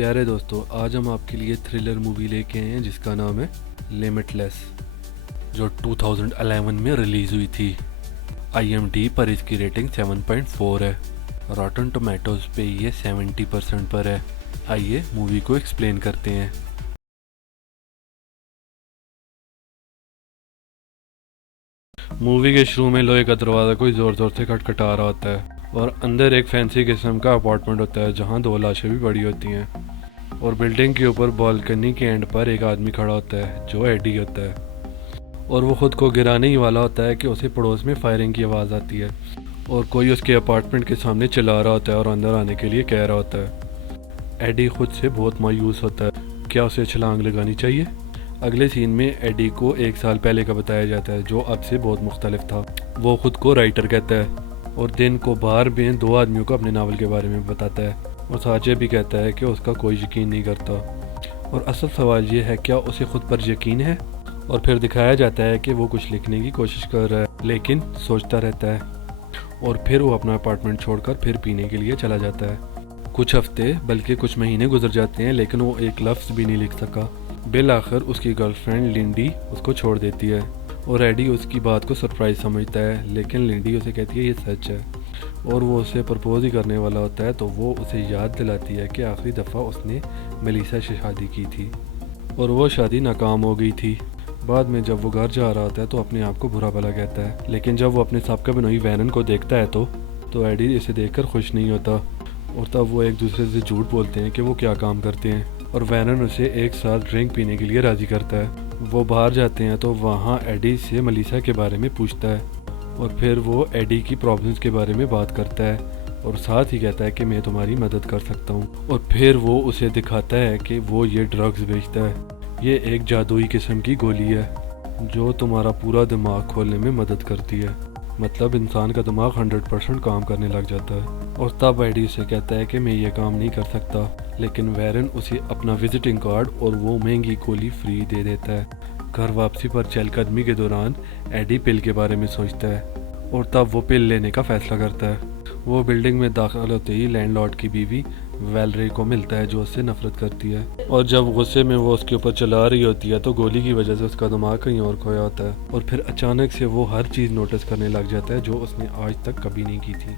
پیارے دوستو، آج ہم آپ کے لیے تھرلر مووی لے کے آئے ہیں جس کا نام ہے لمٹ لیس، جو 2011 میں ریلیز ہوئی تھی۔ IMDb پر اس کی ریٹنگ 7.4 ہے، راٹن ٹومیٹوز پہ یہ 70% پر ہے۔ آئیے مووی کو ایکسپلین کرتے ہیں۔ مووی کے شروع میں لوہے کا دروازہ کوئی زور زور سے کھٹکھٹا رہا ہوتا ہے اور اندر ایک فینسی قسم کا اپارٹمنٹ ہوتا ہے جہاں 2 لاشیں بھی پڑی ہوتی ہیں، اور بلڈنگ کے اوپر بالکنی کے اینڈ پر ایک آدمی کھڑا ہوتا ہے جو ایڈی ہوتا ہے، اور وہ خود کو گرانے ہی والا ہوتا ہے کہ اسے پڑوس میں فائرنگ کی آواز آتی ہے اور کوئی اس کے اپارٹمنٹ کے سامنے چلا رہا ہوتا ہے اور اندر آنے کے لیے کہہ رہا ہوتا ہے۔ ایڈی خود سے بہت مایوس ہوتا ہے، کیا اسے چھلانگ لگانی چاہیے؟ اگلے سین میں ایڈی کو 1 سال پہلے کا بتایا جاتا ہے جو اب سے بہت مختلف تھا۔ وہ خود کو رائٹر کہتا ہے اور دن کو بار میں 2 آدمیوں کو اپنے ناول کے بارے میں بتاتا ہے، اور ساتھ یہ بھی کہتا ہے کہ اس کا کوئی یقین نہیں کرتا، اور اصل سوال یہ ہے کیا اسے خود پر یقین ہے؟ اور پھر دکھایا جاتا ہے کہ وہ کچھ لکھنے کی کوشش کر رہا ہے لیکن سوچتا رہتا ہے، اور پھر وہ اپنا اپارٹمنٹ چھوڑ کر پھر پینے کے لیے چلا جاتا ہے۔ کچھ ہفتے بلکہ کچھ مہینے گزر جاتے ہیں لیکن وہ ایک لفظ بھی نہیں لکھ سکا۔ بالآخر اس کی گرل فرینڈ لنڈی اس کو چھوڑ دیتی ہے، اور ایڈی اس کی بات کو سرپرائز سمجھتا ہے، لیکن لنڈی اسے کہتی ہے یہ سچ ہے، اور وہ اسے پرپوز ہی کرنے والا ہوتا ہے تو وہ اسے یاد دلاتی ہے کہ آخری دفعہ اس نے میلیسا سے شادی کی تھی اور وہ شادی ناکام ہو گئی تھی۔ بعد میں جب وہ گھر جا رہا ہوتا ہے تو اپنے آپ کو برا بھلا کہتا ہے، لیکن جب وہ اپنے سابقہ بنوئی وینن کو دیکھتا ہے تو ایڈی اسے دیکھ کر خوش نہیں ہوتا، اور تب وہ ایک دوسرے سے جھوٹ بولتے ہیں کہ وہ کیا کام کرتے ہیں، اور وینن اسے ایک ساتھ ڈرنک پینے کے لیے راضی کرتا ہے۔ وہ باہر جاتے ہیں تو وہاں ایڈی سے میلیسا کے بارے میں پوچھتا ہے، اور پھر وہ ایڈی کی پرابلمز کے بارے میں بات کرتا ہے اور ساتھ ہی کہتا ہے کہ میں تمہاری مدد کر سکتا ہوں، اور پھر وہ اسے دکھاتا ہے کہ وہ یہ ڈرگز بیچتا ہے۔ یہ ایک جادوئی قسم کی گولی ہے جو تمہارا پورا دماغ کھولنے میں مدد کرتی ہے، مطلب انسان کا دماغ 100% کام کرنے لگ جاتا ہے۔ اور تب ایڈی اسے کہتا ہے کہ میں یہ کام نہیں کر سکتا، لیکن ویرن اسے اپنا وزٹنگ کارڈ اور وہ مہنگی گولی فری دے دیتا ہے۔ گھر واپسی پر چہل قدمی کے دوران ایڈی پل کے بارے میں سوچتا ہے، اور تب وہ پل لینے کا فیصلہ کرتا ہے۔ وہ بلڈنگ میں داخل ہوتے ہی لینڈ لارڈ کی بیوی ویلری کو ملتا ہے جو اس سے نفرت کرتی ہے، اور جب غصے میں وہ اس کے اوپر چلا رہی ہوتی ہے تو گولی کی وجہ سے اس کا دماغ کہیں اور کھویا ہوتا ہے، اور پھر اچانک سے وہ ہر چیز نوٹس کرنے لگ جاتا ہے جو اس نے آج تک کبھی نہیں کی تھی،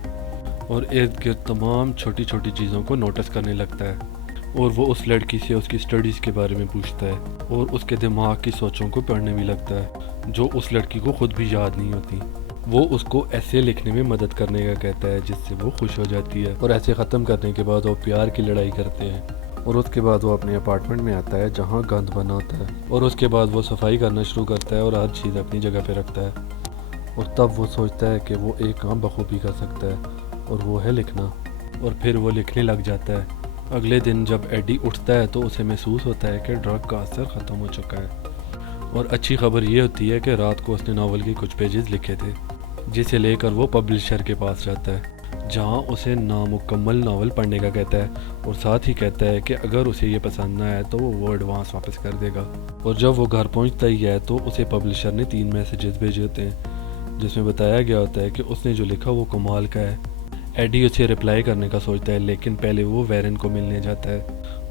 اور ارد گرد تمام چھوٹی چھوٹی چیزوں کو نوٹس کرنے لگتا ہے، اور وہ اس لڑکی سے اس کی سٹڈیز کے بارے میں پوچھتا ہے اور اس کے دماغ کی سوچوں کو پڑھنے بھی لگتا ہے جو اس لڑکی کو خود بھی یاد نہیں ہوتی۔ وہ اس کو ایسے لکھنے میں مدد کرنے کا کہتا ہے جس سے وہ خوش ہو جاتی ہے، اور ایسے ختم کرنے کے بعد وہ پیار کی لڑائی کرتے ہیں، اور اس کے بعد وہ اپنے اپارٹمنٹ میں آتا ہے جہاں گند بنا ہوتا ہے، اور اس کے بعد وہ صفائی کرنا شروع کرتا ہے اور ہر چیز اپنی جگہ پہ رکھتا ہے، اور تب وہ سوچتا ہے کہ وہ ایک کام بخوبی کر سکتا ہے اور وہ ہے لکھنا، اور پھر وہ لکھنے لگ جاتا ہے۔ اگلے دن جب ایڈی اٹھتا ہے تو اسے محسوس ہوتا ہے کہ ڈرگ کا اثر ختم ہو چکا ہے، اور اچھی خبر یہ ہوتی ہے کہ رات کو اس نے ناول کے کچھ پیجز لکھے تھے جسے لے کر وہ پبلشر کے پاس جاتا ہے جہاں اسے نامکمل ناول پڑھنے کا کہتا ہے، اور ساتھ ہی کہتا ہے کہ اگر اسے یہ پسند نہ آئے تو وہ ایڈوانس واپس کر دے گا۔ اور جب وہ گھر پہنچتا ہی ہے تو اسے پبلشر نے 3 میسیجز بھیجے ہوتے ہیں جس میں بتایا گیا ہوتا ہے کہ اس نے جو لکھا وہ کمال کا ہے۔ ایڈی اسے رپلائی کرنے کا سوچتا ہے لیکن پہلے وہ ویرن کو ملنے جاتا ہے۔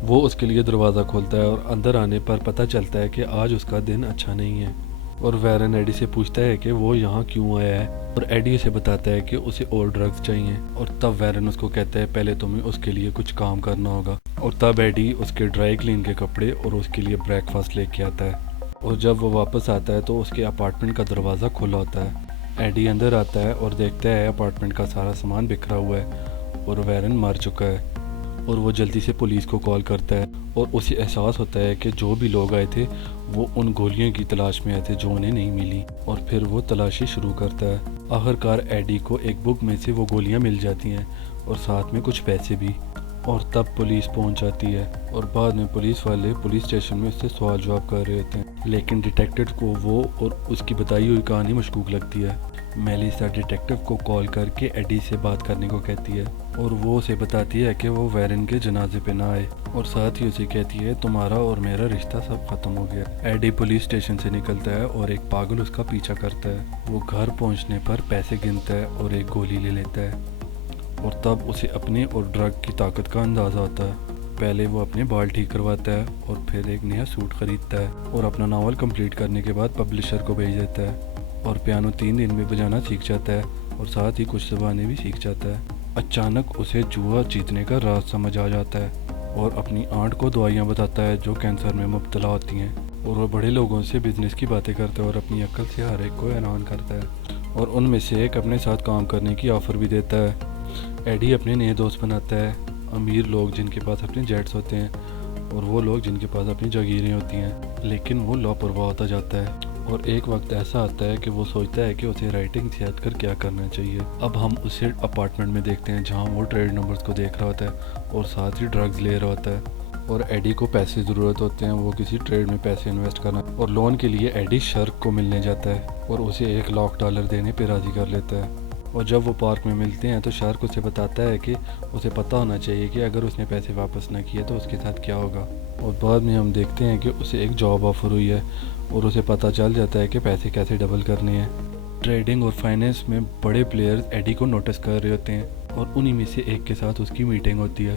وہ اس کے لیے دروازہ کھولتا ہے اور اندر آنے پر پتہ چلتا ہے کہ آج اس کا دن اچھا نہیں ہے، اور ویرن ایڈی سے پوچھتا ہے کہ وہ یہاں کیوں آیا ہے، اور ایڈی اسے بتاتا ہے کہ اسے اور ڈرگز چاہیے، اور تب ویرن اس کو کہتا ہے پہلے تمہیں اس کے لیے کچھ کام کرنا ہوگا، اور تب ایڈی اس کے ڈرائی کلین کے کپڑے اور اس کے لیے بریک فاسٹ لے کے آتا ہے، اور جب وہ واپس آتا ہے تو اس کے اپارٹمنٹ کا دروازہ کھلا ہوتا ہے۔ ایڈی اندر آتا ہے اور دیکھتا ہے اپارٹمنٹ کا سارا سامان بکھرا ہوا ہے اور ویرن مر چکا ہے، اور وہ جلدی سے پولیس کو کال کرتا ہے، اور اسے احساس ہوتا ہے کہ جو بھی لوگ آئے تھے وہ ان گولیوں کی تلاش میں آئے تھے جو انہیں نہیں ملی، اور پھر وہ تلاشی شروع کرتا ہے۔ آخرکار ایڈی کو ایک بک میں سے وہ گولیاں مل جاتی ہیں اور ساتھ میں کچھ پیسے بھی، اور تب پولیس پہنچ جاتی ہے، اور بعد میں پولیس والے پولیس اسٹیشن میں اس سے سوال جواب کر رہے ہوتے ہیں، لیکن ڈیٹیکٹیو کو وہ اور اس کی بتائی ہوئی کہانی مشکوک لگتی ہے۔ میلیسا ڈیٹیکٹیو کو کال کر کے ایڈی سے بات کرنے کو کہتی ہے، اور وہ اسے بتاتی ہے کہ وہ ویرن کے جنازے پہ نہ آئے، اور ساتھ ہی اسے کہتی ہے تمہارا اور میرا رشتہ سب ختم ہو گیا۔ ایڈی پولیس اسٹیشن سے نکلتا ہے اور ایک پاگل اس کا پیچھا کرتا ہے۔ وہ گھر پہنچنے پر پیسے گنتا ہے اور ایک گولی لے لیتا ہے، اور تب اسے اپنے اور ڈرگ کی طاقت کا اندازہ ہوتا ہے۔ پہلے وہ اپنے بال ٹھیک کرواتا ہے اور پھر ایک نیا سوٹ خریدتا ہے اور اپنا ناول کمپلیٹ کرنے کے بعد پبلشر کو بھیج دیتا ہے اور پیانو 3 دن میں بجانا سیکھ جاتا ہے اور ساتھ ہی کچھ زبانیں بھی سیکھ جاتا ہے۔ اچانک اسے جوا جیتنے کا راز سمجھ آ جاتا ہے اور اپنی آنٹ کو دوائیاں بتاتا ہے جو کینسر میں مبتلا ہوتی ہیں، اور وہ بڑے لوگوں سے بزنس کی باتیں کرتا ہے اور اپنی عقل سے ہر ایک کو اعلان کرتا ہے، اور ان میں سے ایک اپنے ساتھ کام کرنے کی آفر بھی دیتا ہے۔ ایڈی اپنے نئے دوست بناتا ہے، امیر لوگ جن کے پاس اپنے جیٹس ہوتے ہیں اور وہ لوگ جن کے پاس اپنی جاگیریں ہوتی ہیں، لیکن وہ لاپرواہ ہوتا جاتا ہے، اور ایک وقت ایسا آتا ہے کہ وہ سوچتا ہے کہ اسے رائٹنگ سے ہٹ کر کیا کرنا چاہیے۔ اب ہم اسے اپارٹمنٹ میں دیکھتے ہیں جہاں وہ ٹریڈ نمبرز کو دیکھ رہا ہوتا ہے اور ساتھ ہی ڈرگز لے رہا ہوتا ہے، اور ایڈی کو پیسے ضرورت ہوتے ہیں، وہ کسی ٹریڈ میں پیسے انویسٹ کرنا، اور لون کے لیے ایڈی شارک کو ملنے جاتا ہے اور اسے $1,00,000 دینے پہ راضی کر لیتا ہے، اور جب وہ پارک میں ملتے ہیں تو شارک اسے بتاتا ہے کہ اسے پتہ ہونا چاہیے کہ اگر اس نے پیسے واپس نہ کیے تو اس کے ساتھ کیا ہوگا، اور بعد میں ہم دیکھتے ہیں کہ اسے ایک جاب آفر ہوئی ہے اور اسے پتہ چل جاتا ہے کہ پیسے کیسے ڈبل کرنے ہیں۔ ٹریڈنگ اور فائنینس میں بڑے پلیئرز ایڈی کو نوٹس کر رہے ہوتے ہیں اور انہی میں سے ایک کے ساتھ اس کی میٹنگ ہوتی ہے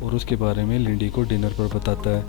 اور اس کے بارے میں لینڈی کو ڈنر پر بتاتا ہے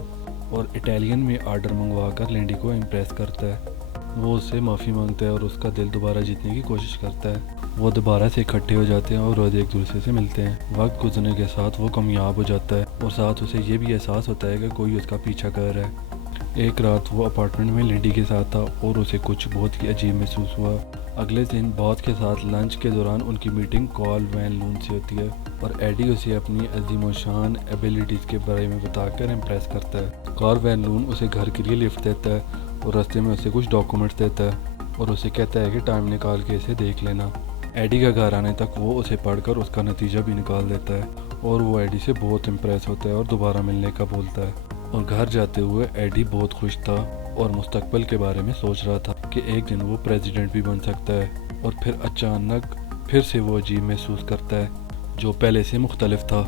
اور اٹیلین میں آرڈر منگوا کر لینڈی کو امپریس کرتا ہے۔ وہ اس سے معافی مانگتا ہے اور اس کا دل دوبارہ جیتنے کی کوشش کرتا ہے۔ وہ دوبارہ سے اکٹھے ہو جاتے ہیں اور روز ایک دوسرے سے ملتے ہیں۔ وقت گزرنے کے ساتھ وہ کامیاب ہو جاتا ہے اور ساتھ اسے یہ بھی احساس ہوتا ہے کہ کوئی اس کا پیچھا کر رہا ہے۔ ایک رات وہ اپارٹمنٹ میں لینڈی کے ساتھ تھا اور اسے کچھ بہت ہی عجیب محسوس ہوا۔ اگلے دن باس کے ساتھ لنچ کے دوران ان کی میٹنگ کارل وین لون سے ہوتی ہے اور ایڈی اسے اپنی عظیم و شان ایبیلٹیز کے بارے میں بتا کر امپریس کرتا ہے۔ کارل وین لون اسے گھر کے لیے لفٹ دیتا ہے اور راستے میں اسے کچھ ڈاکومنٹس دیتا ہے اور اسے کہتا ہے کہ ٹائم نکال کے اسے دیکھ لینا۔ ایڈی کا گھر آنے تک وہ اسے پڑھ کر اس کا نتیجہ بھی نکال دیتا ہے اور وہ ایڈی سے بہت امپریس ہوتا ہے اور دوبارہ ملنے کا بولتا ہے، اور گھر جاتے ہوئے ایڈی بہت خوش تھا اور مستقبل کے بارے میں سوچ رہا تھا کہ ایک دن وہ پریزیڈنٹ بھی بن سکتا ہے، اور پھر اچانک پھر سے وہ عجیب محسوس کرتا ہے جو پہلے سے مختلف تھا،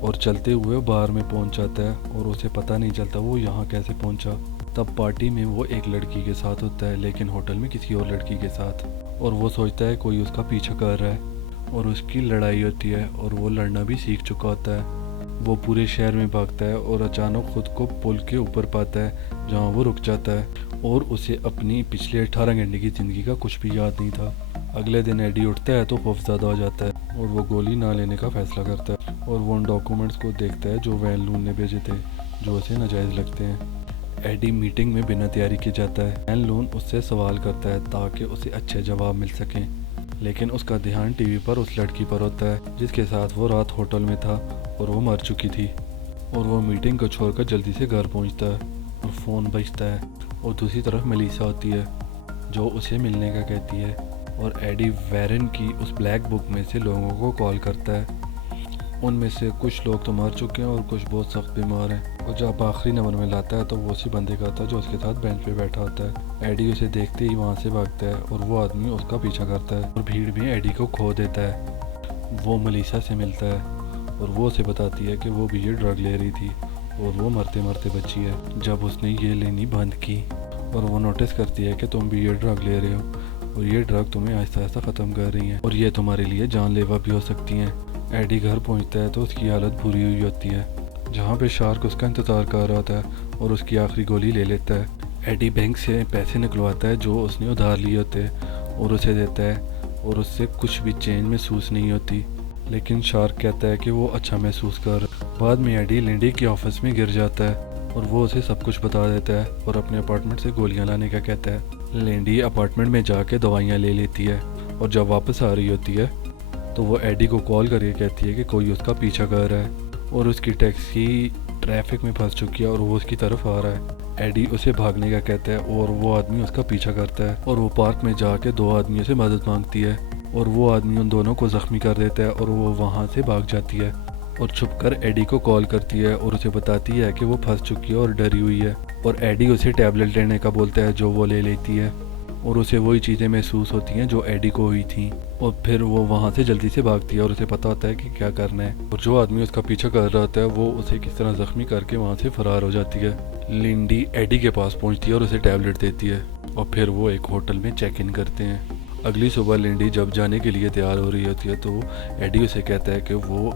اور چلتے ہوئے بار میں پہنچ جاتا ہے اور اسے پتہ نہیں چلتا وہ یہاں کیسے پہنچا۔ تب پارٹی میں وہ ایک لڑکی کے ساتھ ہوتا ہے لیکن ہوٹل میں کسی اور لڑکی کے ساتھ، اور وہ سوچتا ہے کوئی اس کا پیچھا کر رہا ہے اور اس کی لڑائی ہوتی ہے اور وہ لڑنا بھی سیکھ چکا ہوتا ہے۔ وہ پورے شہر میں بھاگتا ہے اور اچانک خود کو پل کے اوپر پاتا ہے جہاں وہ رک جاتا ہے اور اسے اپنی پچھلے 18 گھنٹے کی زندگی کا کچھ بھی یاد نہیں تھا۔ اگلے دن ایڈی اٹھتا ہے تو خوفزدہ ہو جاتا ہے اور وہ گولی نہ لینے کا فیصلہ کرتا ہے اور وہ ان ڈاکومنٹس کو دیکھتا ہے جو وین لون نے بھیجے تھے جو اسے ناجائز لگتے ہیں۔ ایڈی میٹنگ میں بنا تیاری کے جاتا ہے۔ وین لون اس سے سوال کرتا ہے تاکہ اسے اچھے جواب مل سکیں، لیکن اس کا دھیان ٹی وی پر اس لڑکی پر ہوتا ہے جس کے ساتھ وہ رات ہوٹل میں تھا اور وہ مر چکی تھی، اور وہ میٹنگ کو چھوڑ کر جلدی سے گھر پہنچتا ہے اور فون بجتا ہے، اور دوسری طرف ملیسا ہوتی ہے جو اسے ملنے کا کہتی ہے، اور ایڈی ویرن کی اس بلیک بک میں سے لوگوں کو کال کرتا ہے۔ ان میں سے کچھ لوگ تو مر چکے ہیں اور کچھ بہت سخت بیمار ہیں، اور جب آخری نمبر میں لاتا ہے تو وہ اسی بندے کا ہوتا ہے جو اس کے ساتھ بینچ پہ بیٹھا ہوتا ہے۔ ایڈی اسے دیکھتے ہی وہاں سے بھاگتا ہے اور وہ آدمی اس کا پیچھا کرتا ہے اور بھیڑ میں ایڈی کو کھو دیتا ہے۔ وہ ملیسا سے ملتا ہے اور وہ اسے بتاتی ہے کہ وہ بھی یہ ڈرگ لے رہی تھی اور وہ مرتے مرتے بچی ہے جب اس نے یہ لینی بند کی، اور وہ نوٹس کرتی ہے کہ تم بھی یہ ڈرگ لے رہے ہو اور یہ ڈرگ تمہیں آہستہ آہستہ ختم کر رہی ہیں اور یہ تمہارے لیے جان لیوا بھی ہو سکتی ہیں۔ ایڈی گھر پہنچتا ہے تو اس کی حالت بری ہوئی ہوتی ہے جہاں پہ شارک اس کا انتظار کر رہا ہوتا ہے اور اس کی آخری گولی لے لیتا ہے۔ ایڈی بینک سے پیسے نکلواتا ہے جو اس نے ادھار لیے ہوتے اور اسے دیتا ہے، اور اس سے کچھ بھی چینج محسوس نہیں ہوتی، لیکن شارک کہتا ہے کہ وہ اچھا محسوس کر رہا ہے۔ بعد میں ایڈی لینڈی کے آفس میں گر جاتا ہے اور وہ اسے سب کچھ بتا دیتا ہے اور اپنے اپارٹمنٹ سے گولیاں لانے کا کہتا ہے۔ لینڈی اپارٹمنٹ میں جا کے دوائیاں لے لیتی ہے اور جب واپس آ رہی ہوتی ہے تو وہ ایڈی کو کال کر کے کہتی ہے کہ کوئی اس کا پیچھا کر رہا ہے اور اس کی ٹیکسی ٹریفک میں پھنس چکی ہے اور وہ اس کی طرف آ رہا ہے۔ ایڈی اسے بھاگنے کا کہتا ہے اور وہ آدمی اس کا پیچھا کرتا ہے، اور وہ پارک میں جا کے 2 آدمیوں سے مدد مانگتی ہے اور وہ آدمی ان دونوں کو زخمی کر دیتا ہے اور وہ وہاں سے بھاگ جاتی ہے اور چھپ کر ایڈی کو کال کرتی ہے اور اسے بتاتی ہے کہ وہ پھنس چکی ہے اور ڈری ہوئی ہے، اور ایڈی اسے ٹیبلٹ لینے کا بولتا ہے جو وہ لے لیتی ہے اور اسے وہی چیزیں محسوس ہوتی ہیں جو ایڈی کو ہوئی تھیں، اور پھر وہ وہاں سے جلدی سے بھاگتی ہے اور اسے پتہ ہوتا ہے کہ کیا کرنا ہے، اور جو آدمی اس کا پیچھا کر رہا ہوتا ہے وہ اسے کس طرح زخمی کر کے وہاں سے فرار ہو جاتی ہے۔ لینڈی ایڈی کے پاس پہنچتی ہے اور اسے ٹیبلٹ دیتی ہے اور پھر وہ ایک ہوٹل میں چیک ان کرتے ہیں۔ اگلی صبح لینڈی جب جانے کے لیے تیار ہو رہی ہوتی ہے تو ایڈی اسے کہتا ہے کہ وہ